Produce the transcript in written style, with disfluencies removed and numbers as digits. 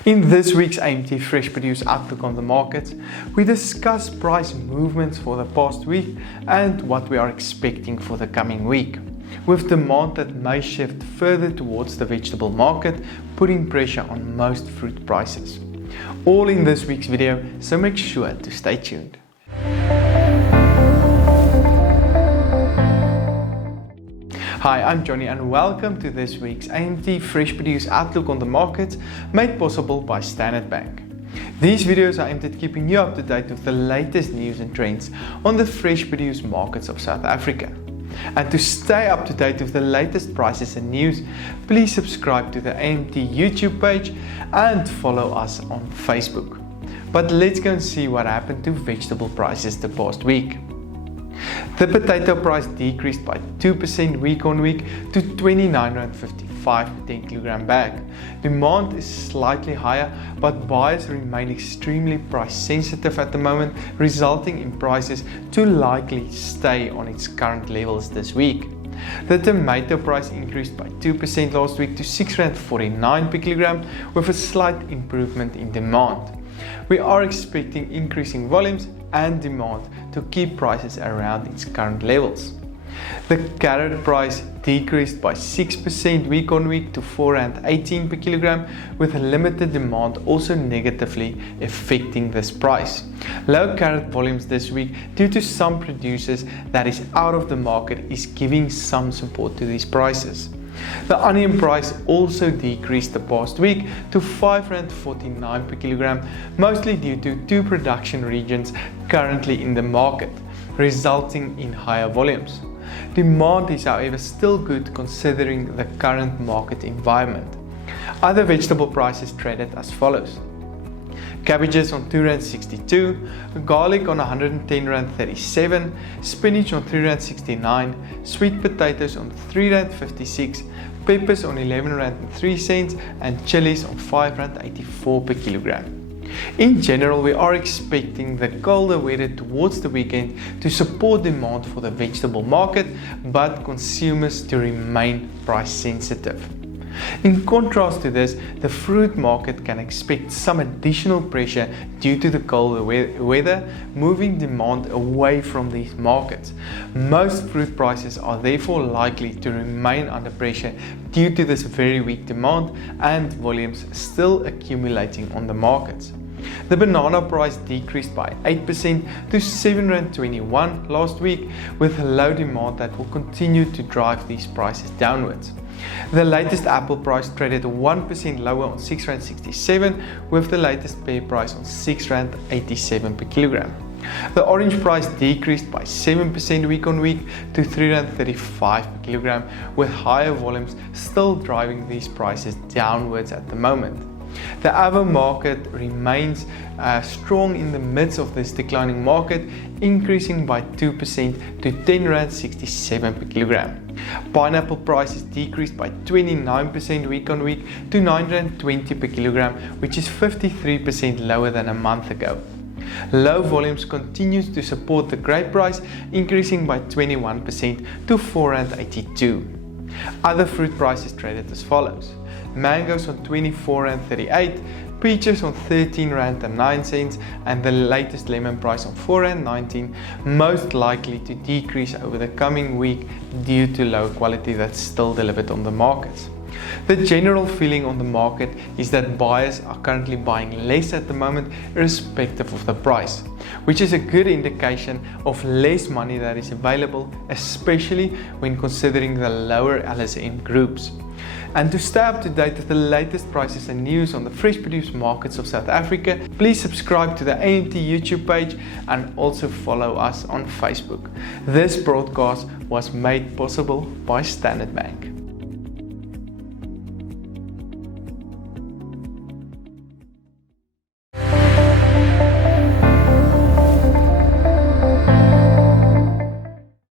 In this week's AMT Fresh Produce Outlook on the markets, we discuss price movements for the past week and what we are expecting for the coming week, with demand that may shift further towards the vegetable market, putting pressure on most fruit prices. All in this week's video, so make sure to stay tuned. Hi, I'm Johnny and welcome to this week's AMT Fresh Produce Outlook on the markets, made possible by Standard Bank. These videos are aimed at keeping you up to date with the latest news and trends on the fresh produce markets of South Africa. And to stay up to date with the latest prices and news, please subscribe to the AMT YouTube page and follow us on Facebook. But let's go and see what happened to vegetable prices the past week. The potato price decreased by 2% week on week to R29.55 per 10 kilogram bag. Demand is slightly higher, but buyers remain extremely price sensitive at the moment, resulting in prices to likely stay on its current levels this week. The tomato price increased by 2% last week to R6.49 per kilogram, with a slight improvement in demand. We are expecting increasing volumes and demand to keep prices around its current levels. The carrot price decreased by 6% week on week to R4.18 per kilogram, with limited demand also negatively affecting this price. Low carrot volumes this week due to some producers that is out of the market is giving some support to these prices. The onion price also decreased the past week to R5.49 per kilogram, mostly due to two production regions currently in the market, resulting in higher volumes. Demand is however still good considering the current market environment. Other vegetable prices traded as follows: cabbages on R2.62, garlic on R110.37, spinach on R3.69, sweet potatoes on R3.56, peppers on R11.03 and chilies on R5.84 per kilogram. In general, we are expecting the colder weather towards the weekend to support demand for the vegetable market, but consumers to remain price sensitive. In contrast to this, the fruit market can expect some additional pressure due to the colder weather, moving demand away from these markets. Most fruit prices are therefore likely to remain under pressure due to this very weak demand and volumes still accumulating on the markets. The banana price decreased by 8% to R7.21 last week, with low demand that will continue to drive these prices downwards. The latest apple price traded 1% lower on R6.67, with the latest pear price on R6.87 per kilogram. The orange price decreased by 7% week on week to R3.35 per kilogram, with higher volumes still driving these prices downwards at the moment. The avo market remains strong in the midst of this declining market, increasing by 2% to R10.67 per kilogram. Pineapple prices decreased by 29% week on week to R9.20 per kilogram, which is 53% lower than a month ago. Low volumes continues to support the grape price, increasing by 21% to R4.82. Other fruit prices traded as follows: mangoes on R24.38, peaches on R13.09 and the latest lemon price on R4.19, most likely to decrease over the coming week due to low quality that's still delivered on the markets. The general feeling on the market is that buyers are currently buying less at the moment, irrespective of the price, which is a good indication of less money that is available, especially when considering the lower LSM-groups. And to stay up to date with the latest prices and news on the fresh produce markets of South Africa, please subscribe to the AMT YouTube page and also follow us on Facebook. This broadcast was made possible by Standard Bank.